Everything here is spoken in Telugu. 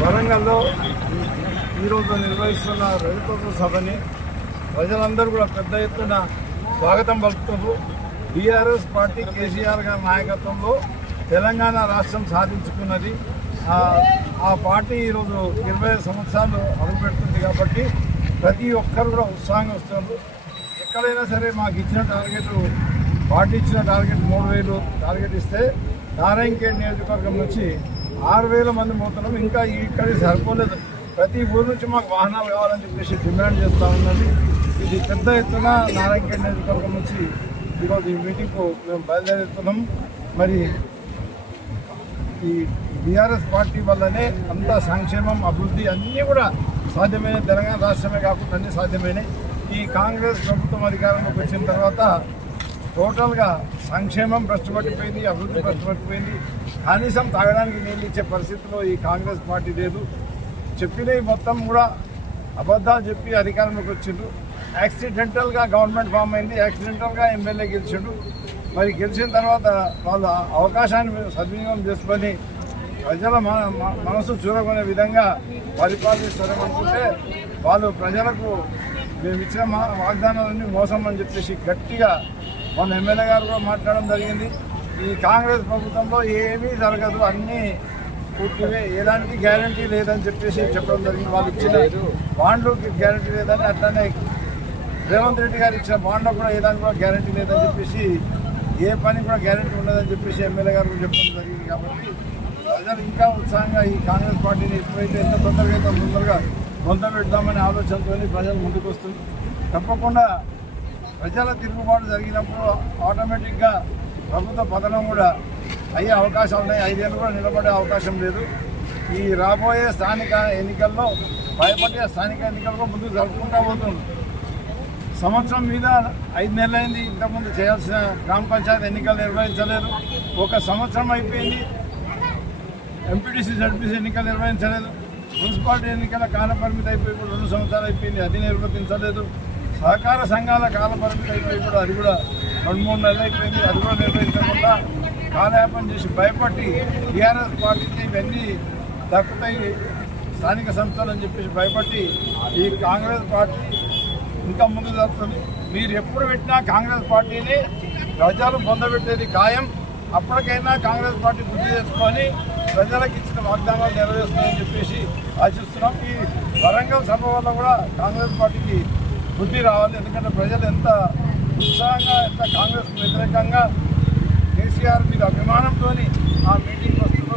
వరంగల్లో ఈరోజు నిర్వహిస్తున్న రైతు సభని ప్రజలందరూ కూడా పెద్ద ఎత్తున స్వాగతం పలుకుతున్నారు బీఆర్ఎస్ పార్టీ కేసీఆర్ గారి నాయకత్వంలో తెలంగాణ రాష్ట్రం సాధించుకున్నది. ఆ పార్టీ ఈరోజు ఇరవై ఐదు సంవత్సరాలు అడుగుపెడుతుంది కాబట్టి ప్రతి ఒక్కరు కూడా ఉత్సాహంగా వస్తున్నారు. ఎక్కడైనా సరే మాకు ఇచ్చిన టార్గెట్ పార్టీ ఇచ్చిన టార్గెట్ మూడు వేలు టార్గెట్ ఇస్తే నారాయణఖేడ్ నియోజకవర్గం నుంచి ఆరు వేల మంది పోతున్నాం. ఇంకా ఇక్కడికి సరిపోలేదు. ప్రతి ఊరు నుంచి మాకు వాహనాలు కావాలని చెప్పేసి డిమాండ్ చేస్తూ ఉన్నది. ఇది పెద్ద ఎత్తున నారాయణఖేడ్ నియోజకవర్గం నుంచి ఈరోజు ఈ మీటింగ్కు మేము బయలుదేరుతున్నాం. మరి ఈ బీఆర్ఎస్ పార్టీ వల్లనే అంత సంక్షేమం అభివృద్ధి అన్నీ కూడా సాధ్యమైన తెలంగాణ రాష్ట్రమే కాకుండా అన్నీ సాధ్యమైనవి. ఈ కాంగ్రెస్ ప్రభుత్వం అధికారంలోకి వచ్చిన తర్వాత టోటల్గా సంక్షేమం భ్రష్టపట్టిపోయింది అభివృద్ధి భ్రష్టపట్టిపోయింది కనీసం తాగడానికి నీళ్ళు ఇచ్చే పరిస్థితిలో ఈ కాంగ్రెస్ పార్టీ లేదు. చెప్పినవి మొత్తం కూడా అబద్ధాలు చెప్పి అధికారంలోకి వచ్చిండు యాక్సిడెంటల్గా గవర్నమెంట్ ఫామ్ అయింది. యాక్సిడెంటల్గా ఎమ్మెల్యే గెలిచిండు మరి గెలిచిన తర్వాత వాళ్ళ అవకాశాన్ని సద్వినియోగం చేసుకొని ప్రజల మన- మనసు చూరగొనే విధంగా పరిపాలిస్తారనుకుంటే వాళ్ళు ప్రజలకు మేము ఇచ్చిన మా వాగ్దానాలన్నీ మోసం అని చెప్పేసి గట్టిగా మన ఎమ్మెల్యే గారు కూడా మాట్లాడడం జరిగింది. ఈ కాంగ్రెస్ ప్రభుత్వంలో ఏమీ జరగదు అన్నీ పూర్తిగా ఏదానికి గ్యారంటీ లేదని చెప్పేసి చెప్పడం జరిగింది. వాళ్ళు ఇచ్చిన బాండ్లు గ్యారంటీ లేదని అట్లనే రేవంత్ రెడ్డి గారు ఇచ్చిన బాండ్లో కూడా ఏదానికి కూడా గ్యారంటీ లేదని చెప్పేసి ఏ పని కూడా గ్యారంటీ ఉండదని చెప్పేసి ఎమ్మెల్యే గారు చెప్పడం జరిగింది కాబట్టి ప్రజలు ఇంకా ఉత్సాహంగా ఈ కాంగ్రెస్ పార్టీని ఎప్పుడైతే ఎంత తొందరగా అయితే తొందరగా పొంద పెడదామనే ఆలోచనతో ప్రజలు ముందుకు వస్తుంది తప్పకుండా ప్రజల తిరుగుబాటు జరిగినప్పుడు ఆటోమేటిక్గా ప్రభుత్వ పతనం కూడా అయ్యే అవకాశాలు ఉన్నాయి. ఐదేళ్ళు కూడా నిలబడే అవకాశం లేదు. ఈ రాబోయే స్థానిక ఎన్నికల్లో భయపడే స్థానిక ఎన్నికల్లో ముందుకు జరుపుకుంటా పోతుంది సంవత్సరం మీద ఐదు నెలలైంది ఇంతకుముందు చేయాల్సిన గ్రామ పంచాయతీ ఎన్నికలు నిర్వహించలేదు. ఒక సంవత్సరం అయిపోయింది. ఎంపీటీసీ జడ్పీసీ ఎన్నికలు నిర్వహించలేదు. మున్సిపాలిటీ ఎన్నికల కాలపరిమితి అయిపోయి కూడా రెండు సంవత్సరాలు అయిపోయింది. అది నిర్వర్తించలేదు. సహకార సంఘాల కాలపరిమితి అయిపోయి కూడా అది కూడా రెండు మూడు నెలలు అయిపోయింది. అది కూడా నిర్వహించకుండా కాలయాపన చేసి భయపడి టీఆర్ఎస్ పార్టీకి ఇవన్నీ దక్కుతాయి. స్థానిక సంస్థలు అని చెప్పేసి భయపడి ఈ కాంగ్రెస్ పార్టీ ఇంకా ముందు జరుగుతుంది. మీరు ఎప్పుడు పెట్టినా కాంగ్రెస్ పార్టీని ప్రజలు పొందబెట్టేది ఖాయం. అప్పటికైనా కాంగ్రెస్ పార్టీ బుద్ధి చేసుకొని ప్రజలకు ఇచ్చిన వాగ్దానాలు నెరవేరుస్తుందని చెప్పేసి ఆశిస్తున్నాం. ఈ వరంగల్ సభ వల్ల కూడా కాంగ్రెస్ పార్టీకి బుద్ధి రావాలి. ఎందుకంటే ప్రజలు ఎంత ఉత్సాహంగా ఎంత కాంగ్రెస్ వ్యతిరేకంగా కేసీఆర్ మీద అభిమానంతో ఆ మీటింగ్ వస్తుందో